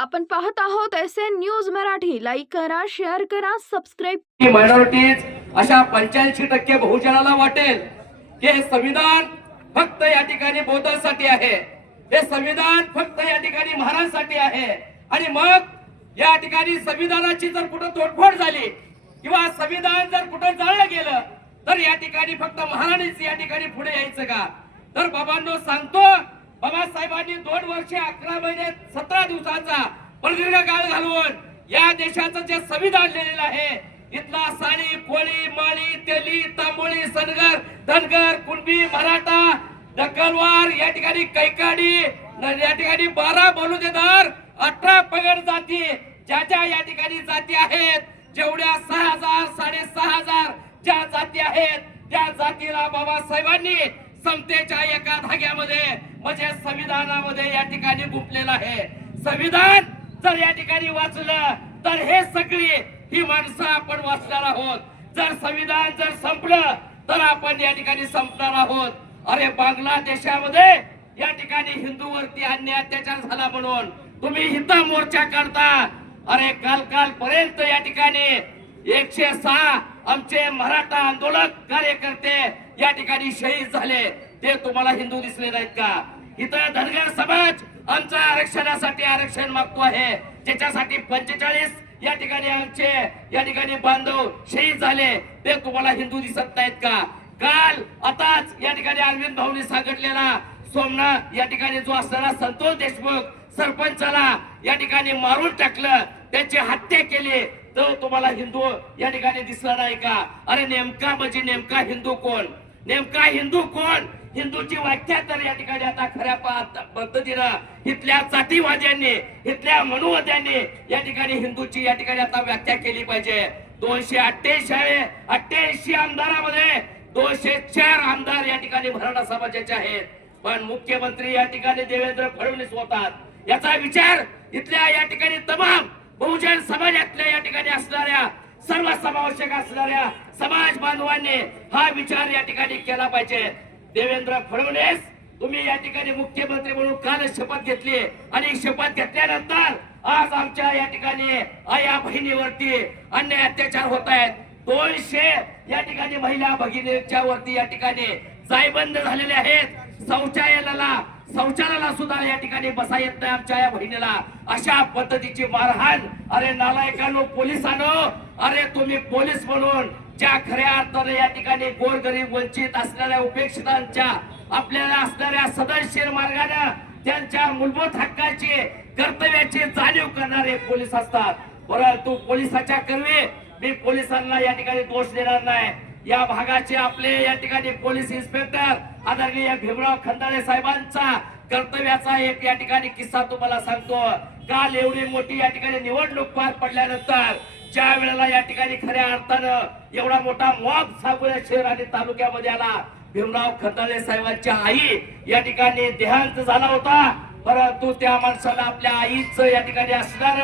आपण पाहत आहोत S N news Marathi. Like करा शेअर करा सबस्क्राईब मायनॉरिटीज अशा पंच्याऐंशी टक्के बहुजनाला वाटेल. की हे संविधान फक्त या ठिकाणी बौद्धांसाठी आहे. हे संविधान फक्त या ठिकाणी महाराजांसाठी आहे. आणि मग या ठिकाणी संविधानाची जर कुठं तोडफोड झाली किंवा संविधान जर कुठं जाळलं गेलं तर या ठिकाणी फक्त महाराणीच या ठिकाणी पुढे यायचं का? तर बाबांनो सांगतो बाबासाहेबांनी दोन वर्षे अकरा महिने सतरा दिवसाचा प्रदीर्घ काळ घालवून या देशाचं जे संविधान लिहिलेलं आहे इथला साळी कोळी माळी तेली तांबोळी सनगर धनगर कुणबी मराठा दक्कलवार या ठिकाणी कैकाडी या ठिकाणी बारा बलुतेदार अठरा पगड जाती ज्या ज्या या ठिकाणी जाती आहेत जेवढ्या सहा हजार साडेसहा हजार ज्या जाती आहेत त्या जातीला बाबासाहेबांनी समतेच्या एका धाग्यामध्ये म्हणजे संविधानामध्ये या ठिकाणी गुंपलेलं आहे. संविधान जर या ठिकाणी वाचलं तर हे सगळी ही माणसं आपण वाचणार आहोत. जर संविधान जर संपलं तर आपण या ठिकाणी संपणार आहोत. अरे बांगलादेशामध्ये या ठिकाणी हिंदूवरती अन्य अत्याचार झाला म्हणून तुम्ही हिता मोर्चा करता अरे काल काल पर्यंत या ठिकाणी एकशे सहा आमचे मराठा आंदोलक कार्यकर्ते या ठिकाणी शहीद झाले. ते तुम्हाला हिंदू दिसले नाहीत का? इथं धनगर समाज आमचा आरक्षणासाठी आरक्षण मागतो आहे. ज्याच्यासाठी पंचेचाळीस या ठिकाणी आमचे या ठिकाणी बांधव शहीद झाले. ते तुम्हाला हिंदू दिसत नाहीत का? काल आताच या ठिकाणी अरविंद भाऊनी सांगितलेला सोमनाथ या ठिकाणी जो असणारा संतोष देशमुख सरपंचाला या ठिकाणी मारून टाकलं त्याची हत्या केली तर तुम्हाला हिंदू या ठिकाणी दिसला नाही का? अरे नेमका म्हणजे नेमका हिंदू कोण? नेमका हिंदू कोण? हिंदूची व्याख्या तर या ठिकाणी आता खऱ्या पद्धतीनं इथल्या जातीवाद्यांनी इथल्या मनुवाद्यांनी या ठिकाणी हिंदूची या ठिकाणी आता व्याख्या केली पाहिजे. दोनशे अठ्ठ्याऐंशी अठ्ठ्याऐंशी आमदारामध्ये दोनशे चार आमदार या ठिकाणी मराठा समाजाचे आहेत. पण मुख्यमंत्री या ठिकाणी देवेंद्र फडणवीस होतात. याचा विचार इथल्या या ठिकाणी तमाम बहुजन समाजातल्या या ठिकाणी असणाऱ्या सर्व समावेशक असणाऱ्या समाज बांधवांनी हा विचार या ठिकाणी केला पाहिजे. देवेंद्र फडणवीस तुम्ही या ठिकाणी मुख्यमंत्री म्हणून काल शपथ घेतली. आणि शपथ घेतल्यानंतर आज आमच्या या ठिकाणी आया बहिणीवरती अन्याय अत्याचार होत आहेत. दोनशे या ठिकाणी महिला भगिनीच्या वरती या ठिकाणी जायबंद झालेले आहेत. शौचालयाला शौचालयाला सुद्धा या ठिकाणी बसा येत नाही आमच्या या बहिणीला. अशा पद्धतीची मारहाण. अरे नालायकानो पोलिसांनो अरे तुम्ही पोलीस म्हणून ज्या खऱ्या अर्थाने या ठिकाणी गोरगरीब वंचित असणाऱ्या उपेक्षितांच्या आपल्याला असणाऱ्या सदनशील मार्गाने त्यांच्या मूलभूत हक्काची कर्तव्याची जाणीव करणारे पोलीस असतात. परंतु पोलिसाच्या कर्मी मी पोलिसांना या ठिकाणी दोष देणार नाही. या भागाचे आपले या ठिकाणी पोलीस इन्स्पेक्टर आदरणीय भीमराव खंदाळे साहेबांचा कर्तव्याचा एक या ठिकाणी किस्सा तुम्हाला सांगतो. काल एवढी मोठी या ठिकाणी निवडणूक पार पडल्यानंतर ज्या वेळेला या ठिकाणी खऱ्या अर्थानं एवढा मोठा मॉब सागुल्या शहर आणि तालुक्यामध्ये आला भीमराव खंदाळे साहेबांच्या आई या ठिकाणी देहांत झाला होता. परंतु त्या माणसाला आपल्या आईच या ठिकाणी असणार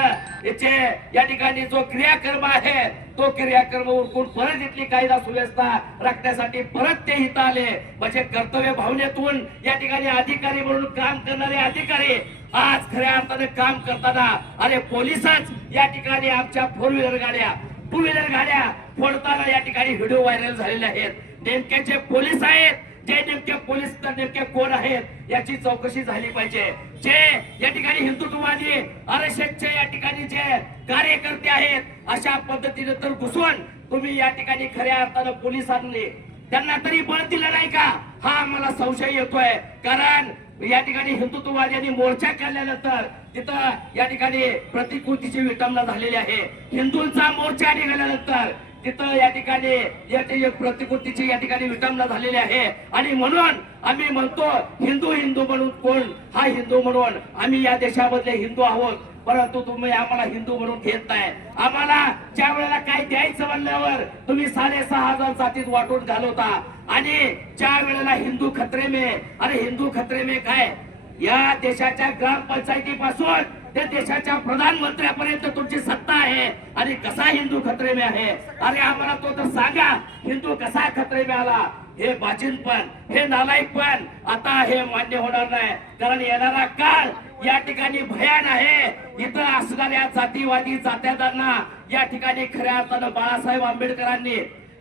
याचे या ठिकाणी जो क्रियाकर्म आहे तो क्रियाकर्म उरकून परत इथली कायदा सुव्यवस्था राखण्यासाठी परत ते इथं आले. म्हणजे कर्तव्य भावनेतून या ठिकाणी अधिकारी म्हणून काम करणारे अधिकारी आज खऱ्या अर्थाने काम करताना अरे पोलिसच या ठिकाणी आमच्या फोर व्हीलर गाड्या टू व्हीलर गाड्या फोडताना या ठिकाणी व्हिडिओ व्हायरल झालेले आहेत. नेमके जे पोलीस आहेत जे नेमके पोलीस तर नेमके कोण आहेत याची चौकशी झाली पाहिजे. जे या ठिकाणी हिंदुत्ववादी आरएसएसचे या ठिकाणी जे कार्यकर्ते आहेत अशा पद्धतीने तर घुसून तुम्ही या ठिकाणी खऱ्या अर्थानं पोलिसांनी त्यांना तरी बळ दिलं नाही का? हा मला संशय येतोय. कारण या ठिकाणी हिंदुत्ववाद्यांनी मोर्चा काढल्यानंतर तिथं या ठिकाणी प्रतिकृतीची विटंबना झालेली आहे. हिंदूंचा मोर्चा निघाल्यानंतर तिथं या ठिकाणी या ठिकाणी प्रतिकृतीची या ठिकाणी विटंबना झालेली आहे. आणि म्हणून आम्ही म्हणतो हिंदू हिंदू म्हणून कोण? हा हिंदू म्हणून आम्ही या देशामधले हिंदू आहोत. परंतु तुम्ही आम्हाला हिंदू म्हणून घेत नाही. आम्हाला ज्या वेळेला काय द्यायचं म्हणल्यावर तुम्ही साडेसहा हजार जातीत वाटून घालवता. आणि ज्या वेळेला हिंदू खत्रे मे अरे हिंदू खत्रे मे काय? या देशाच्या ग्रामपंचायतीपासून त्या देशाच्या प्रधानमंत्र्यापर्यंत तुमची सत्ता आहे. आणि कसा हिंदू खतरे में आहे? अरे आम्हाला तो तर सांगा हिंदू कसा खतरे में आला? हे बाचिनपण हे नालायकपण आता हे मान्य होणार नाही. कारण येणारा काळ या ठिकाणी भयान आहे. इथं असणाऱ्या जातीवादी जात्यादांना या ठिकाणी खऱ्या अर्थानं बाळासाहेब आंबेडकरांनी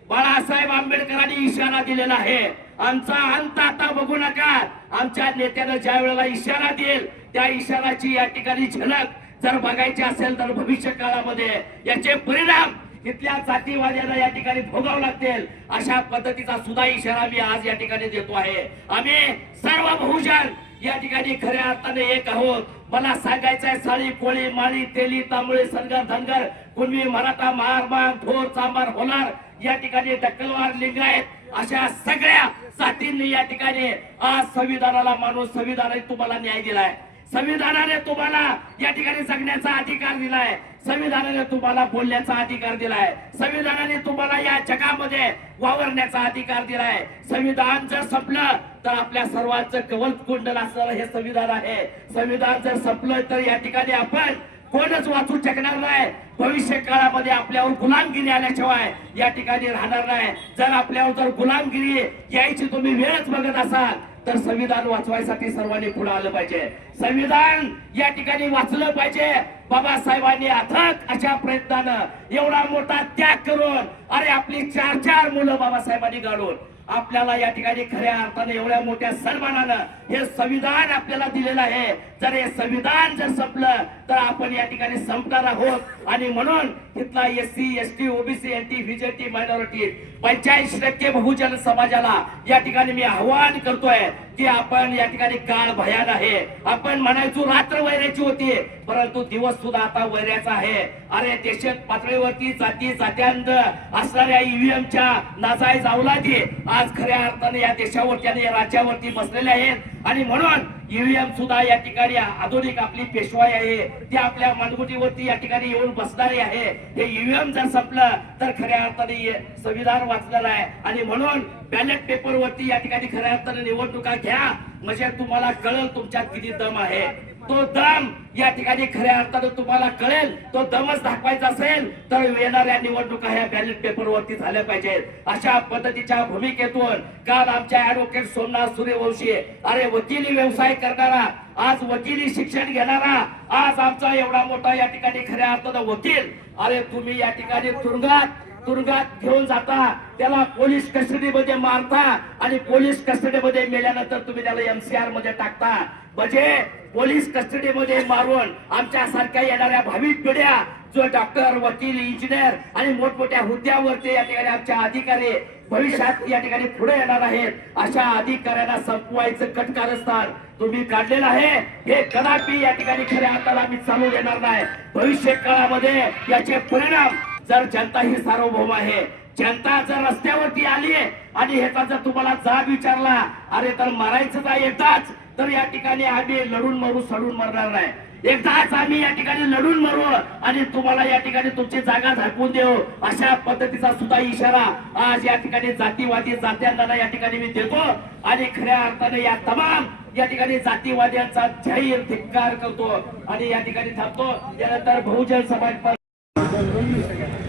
बाळासाहेब आंबेडकरांनी इशारा दिलेला आहे. आमचा अंत आता बघू नका. आमच्या नेत्यानं ज्या वेळेला इशारा देईल त्या इशाराची या ठिकाणी झलक जर बघायची असेल तर भविष्य काळामध्ये याचे परिणाम इथल्या जातीवाद्यांना या ठिकाणी भोगावं लागतील. अशा पद्धतीचा सुद्धा इशारा मी आज या ठिकाणी देतो आहे. आम्ही सर्व बहुजन या ठिकाणी खऱ्या अर्थाने एक आहोत. मला सांगायचंय साळी कोळी माळी तेली तांबळे सनगर धनगर कुणबी मराठा महारमार थोर चांबार होणार या ठिकाणी दक्कलवार लिंगायत अशा सगळ्या जातींनी या ठिकाणी आज संविधानाला मानून संविधानाने तुम्हाला न्याय दिलाय. संविधानाने तुम्हाला या ठिकाणी जगण्याचा अधिकार दिलाय. संविधानाने तुम्हाला बोलण्याचा अधिकार दिलाय. संविधानाने तुम्हाला या जगामध्ये वावरण्याचा अधिकार दिलाय. संविधान जर संपलं तर आपल्या सर्वांचं कवल कुंडल असणारं हे संविधान आहे. संविधान जर संपलं तर या ठिकाणी आपण कोणच वाचू शकणार नाही. भविष्य काळामध्ये आपल्यावर गुलामगिरी आल्याशिवाय या ठिकाणी राहणार नाही. जर आपल्यावर जर गुलामगिरी यायची तुम्ही वेळच बघत असाल तर संविधान वाचवायसाठी सर्वांनी पुढे आलं पाहिजे. संविधान या ठिकाणी वाचलं पाहिजे. बाबासाहेबांनी अथक अशा प्रयत्नानं एवढा मोठा त्याग करून अरे आपली चार चार मुलं बाबासाहेबांनी गाडून आपल्याला या ठिकाणी खऱ्या अर्थाने एवढ्या मोठ्या सन्मानानं हे संविधान आपल्याला दिलेलं आहे. जर हे संविधान जर संपलं तर आपण या ठिकाणी संपणार आहोत. आणि म्हणून तिथला S C S T OBC N T VJT minority पंच्याऐंशी टक्के बहुजन समाजाला या ठिकाणी मी आव्हान करतोय. की आपण या ठिकाणी काळ भयान आहे. आपण म्हणायचो रात्र वैराची होती परंतु दिवस सुद्धा आता वैऱ्याचा आहे. अरे देशात पातळीवरती जाती जात्यांत असणाऱ्या ईव्हीएमच्या नाजायज अवलादी आज खऱ्या अर्थाने या देशावरती आणि या राज्यावरती बसलेल्या आहेत. आणि म्हणून ईव्हीएम सुद्धा या ठिकाणी आधुनिक आपली पेशवाई आहे. ती आपल्या मनगुटीवरती या ठिकाणी येऊन बसणारी आहे. हे ईव्हीएम जर संपलं तर खऱ्या अर्थाने संविधान वाचलेलं आहे. आणि म्हणून बॅलेट पेपर वरती या ठिकाणी खऱ्या अर्थाने निवडणुका घ्या. म्हणजे तुम्हाला कळेल तुमच्यात किती दम आहे. तो दम या ठिकाणी खऱ्या अर्थानं तुम्हाला कळेल. तो दमच दाखवायचा असेल तर येणाऱ्या निवडणुका ह्या बॅलेट पेपर वरती झाल्या पाहिजेत. अशा पद्धतीच्या भूमिकेतून काल आमच्या ऍडव्होकेट सोमनाथ सूर्यवंशी अरे वकिली व्यवसाय करणारा आज वकिली शिक्षण घेणारा आज आमचा एवढा मोठा या ठिकाणी खऱ्या अर्थानं वकील. अरे तुम्ही या ठिकाणी तुरुंगात तुरुंगात घेऊन जाता त्याला पोलीस कस्टडीमध्ये मारता आणि पोलीस कस्टडीमध्ये मेल्यानंतर तुम्ही त्याला एमसीआरमध्ये टाकता. म्हणजे पोलीस कस्टडीमध्ये मारून आमच्या सारख्या येणाऱ्या भावी पिढ्या जो डॉक्टर वकील इंजिनियर आणि मोठमोठ्या हुद्द्यावरती या ठिकाणी आमच्या अधिकारी भविष्यात या ठिकाणी पुढे येणार आहेत अशा अधिकाऱ्यांना संपवायचं कटकारस्थान तुम्ही काढलेलं आहे. हे कदापि या ठिकाणी खऱ्या हाताला आम्ही चालू देणार नाही. भविष्य काळामध्ये याचे परिणाम जर जनता ही सार्वभौम आहे जनता जर रस्त्यावरती आली आणि ह्याचा जर तुम्हाला जाब विचारला अरे तर मरायचं आहे येताच तर या ठिकाणी आम्ही लढून मरू सडून मरणार नाही. एकदाच आम्ही या ठिकाणी लढून मरू आणि तुम्हाला या ठिकाणी तुमची जागा झाकून देऊ. अशा पद्धतीचा सुद्धा इशारा आज या ठिकाणी जातीवादी जात्यांना या ठिकाणी मी देतो. आणि खऱ्या अर्थाने या तमाम या ठिकाणी जातीवाद्यांचा जाहीर धिक्कार करतो आणि या ठिकाणी थांबतो. यानंतर बहुजन समाज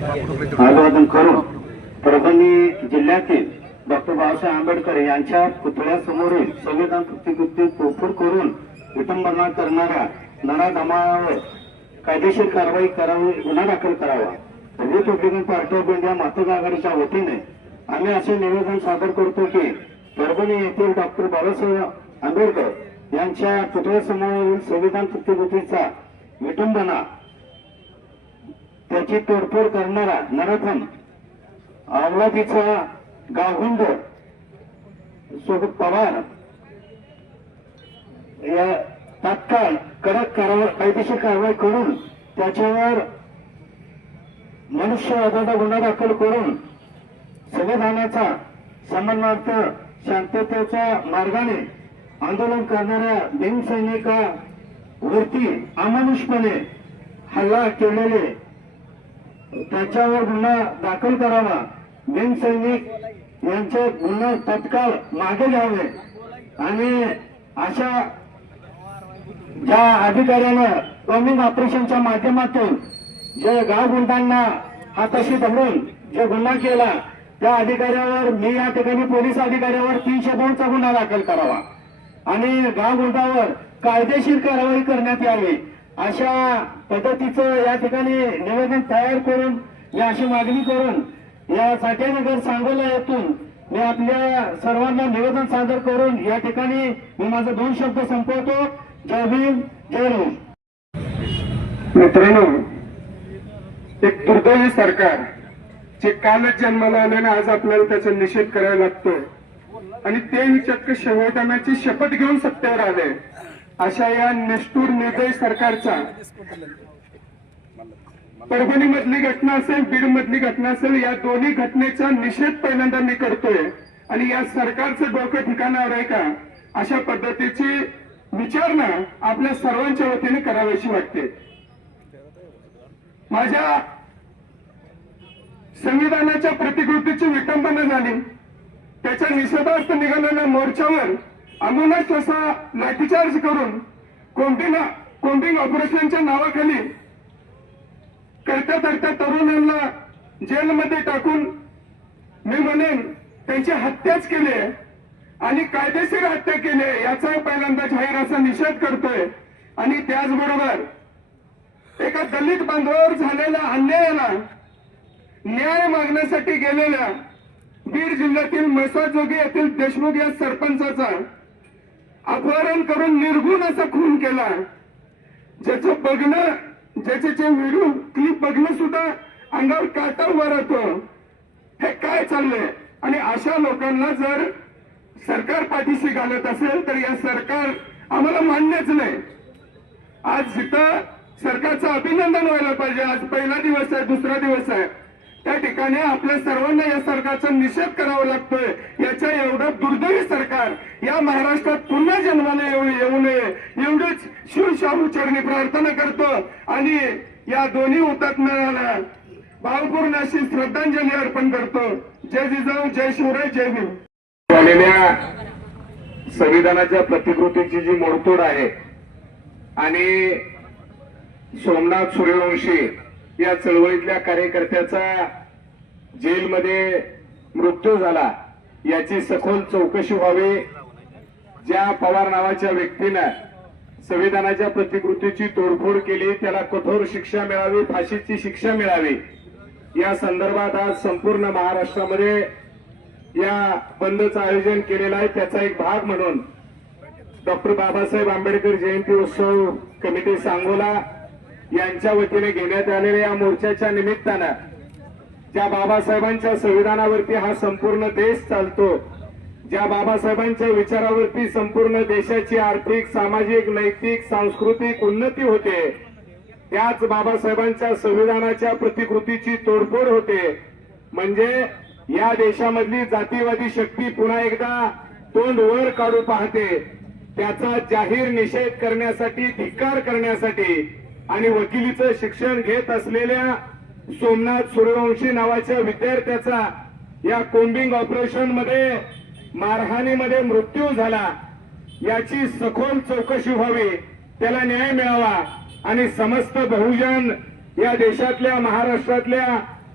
अभिवादन करून परभणी जिल्ह्यातील डॉक्टर बाबासाहेब आंबेडकर यांच्या पुतळ्यासमोरील संविधान कृतीकृती पोफूर करून विटंबना करणाऱ्या नराधमावर कायदेशीर कारवाई करावी गुन्हा दाखल करावा. रिपब्लिकन पार्टी ऑफ इंडिया मातृ आघाडीच्या वतीने आम्ही असे निवेदन सादर करतो की परभणी येथील डॉक्टर बाबासाहेब आंबेडकर यांच्या पुतळ्यासमोरील संविधान कृतीकृतीचा विटंबना त्याची तोडफोड करणारा नरथन अवलादीचा गावगुंड सोबत पवार या तात्काळ कडक कारवाई कायदेशीर कारवाई करून त्याच्यावर मनुष्य मनुष्यवधाचा गुन्हा दाखल करून संविधानाचा सन्मानार्थ शांततेच्या मार्गाने आंदोलन करणाऱ्या भीमसैनिकावरती अमानुषपणे हल्ला केलेले त्याच्यावर गुन्हा दाखल करावा. बिन सैनिक यांचे गुन्हा तत्काळ मागे घ्यावे. आणि अशा ज्या अधिकाऱ्यानं कमिंग ऑपरेशनच्या माध्यमातून जे गाव गुंडांना हाताशी धरून जे गुन्हा केला त्या अधिकाऱ्यावर मी या ठिकाणी पोलीस अधिकाऱ्यावर तीनशे दोनचा गुन्हा दाखल करावा. आणि गाव गुंडावर कायदेशीर कारवाई करण्यात यावी. अशा पद्धतीचं या ठिकाणी निवेदन तयार करून या अशी मागणी करून या साठेनगर सांगोला येथून मी आपल्या सर्वांना निवेदन सादर करून या ठिकाणी मी माझे दोन शब्द संपवतो. जय भीम जय राम. मित्रांनो एक दुर्दैवी सरकार जे कालच जन्माला आल्याने आज आपल्याला त्याचा निषेध करायला लागतोय. आणि तेही चक्क संविधानाची शपथ घेऊन सत्तेवर आले. अशा या निष्ठूर निर्दय सरकारचा परभणी मधली घटना असेल बीड मधली घटना असेल या दोन्ही घटनेचा निषेध पहिल्यांदा मी करतोय. आणि या सरकारचं डोकं ठिकाणावर आहे का? अशा पद्धतीची विचारणा आपल्या सर्वांच्या वतीने करावीशी वाटते. माझ्या संविधानाच्या प्रतिकृतीची विटंबना झाली. त्याच्या निषेधार्थ निघालेल्या मोर्चावर अमुनच तसा लाठीचार्ज करून कोम्बिंग कोम्बिंग ऑपरेशनच्या नावाखाली करता करता तरुणांना जेलमध्ये टाकून मी म्हणेन त्यांची हत्याच केली आहे आणि कायदेशीर हत्या केली आहे याचा पहिल्यांदा जाहीर असा निषेध करतोय. आणि त्याचबरोबर एका दलित बांधवावर झालेल्या अन्यायाला न्याय मागण्यासाठी गेलेल्या बीड जिल्ह्यातील म्हैसाजोगी येथील देशमुख या सरपंचाचा अपहरण करून निर्गुण असा खून केला ज्याचं बघणं ज्याचे जे व्हिडिओ क्लिप बघणं सुद्धा अंगावर काटा उभा राहतो. हे काय चाललंय? आणि अशा लोकांना जर सरकार पाठीशी घालत असेल तर या सरकार आम्हाला मान्यच नाही. आज जिथं सरकारचं अभिनंदन व्हायला पाहिजे आज पहिला दिवस आहे दुसरा दिवस आहे त्या ठिकाणी आपल्या सर्वांना या सरकारचा निषेध करावा लागतोय. याच्या एवढं दुर्दैवी सरकार या महाराष्ट्रात पुन्हा जन्माला येऊ नये. एवढीच शिवशाहू चरणी प्रार्थना करतो. आणि या दोन्ही हुतात्म्यांना भावपूर्ण अशी श्रद्धांजली अर्पण करतो. जय जिजाऊ जय शिवराय जय भीम. झालेल्या संविधानाच्या प्रतिकृतीची जी मोडतोड आहे आणि सोमनाथ सूर्यवंशी या चळवळीतल्या कार्यकर्त्याचा जेलमध्ये मृत्यू झाला. याची सखोल चौकशी व्हावी. ज्या पवार नावाच्या व्यक्तीनं संविधानाच्या प्रतिकृतीची तोडफोड केली त्याला कठोर शिक्षा मिळावी फाशीची शिक्षा मिळावी. या संदर्भात आज संपूर्ण महाराष्ट्रामध्ये या बंदचं आयोजन केलेलं आहे. त्याचा एक भाग म्हणून डॉक्टर बाबासाहेब आंबेडकर जयंती उत्सव कमिटी सांगोला यांच्या वतीने घेण्यात आलेल्या या मोर्चाच्या निमित्तानं ज्या बाबासाहेबांच्या संविधानावरती हा संपूर्ण देश चालतो ज्या बाबासाहेबांच्या विचारावरती संपूर्ण देशाची आर्थिक सामाजिक नैतिक सांस्कृतिक उन्नती होते त्याच बाबासाहेबांच्या संविधानाच्या प्रतिकृतीची तोडफोड होते. म्हणजे या देशामधली जातीवादी शक्ती पुन्हा एकदा तोंड वर काढू पाहते. त्याचा जाहीर निषेध करण्यासाठी धिक्कार करण्यासाठी आणि वकिलीचं शिक्षण घेत असलेल्या सोमनाथ सूर्यवंशी नावाच्या विद्यार्थ्याचा या कोम्बिंग ऑपरेशनमध्ये मारहाणीमध्ये मृत्यू झाला. याची सखोल चौकशी व्हावी त्याला न्याय मिळावा आणि समस्त बहुजन या देशातल्या महाराष्ट्रातल्या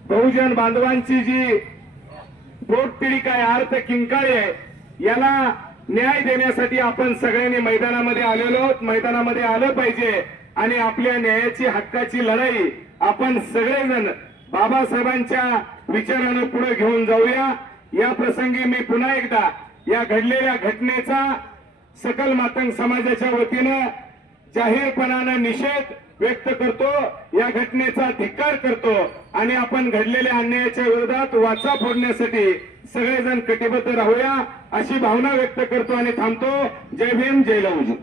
बहुजन बांधवांची जी पोटपिढिका आहे अर्थ किंकाळी आहे याला न्याय देण्यासाठी आपण सगळ्यांनी मैदानामध्ये आलेलो आहोत. मैदानामध्ये आलं पाहिजे. आणि आपल्या न्यायाची हक्काची लढाई आपण सगळेजण बाबासाहेबांच्या विचारानं पुढे घेऊन जाऊया. या प्रसंगी मी पुन्हा एकदा या घडलेल्या घटनेचा सकल मातंग समाजाच्या वतीनं जाहीरपणानं निषेध व्यक्त करतो या घटनेचा धिक्कार करतो आणि आपण घडलेल्या अन्यायाच्या विरोधात वाचा फोडण्यासाठी सगळेजण कटिबद्ध राहूया अशी भावना व्यक्त करतो आणि थांबतो. जय भीम जय लवजी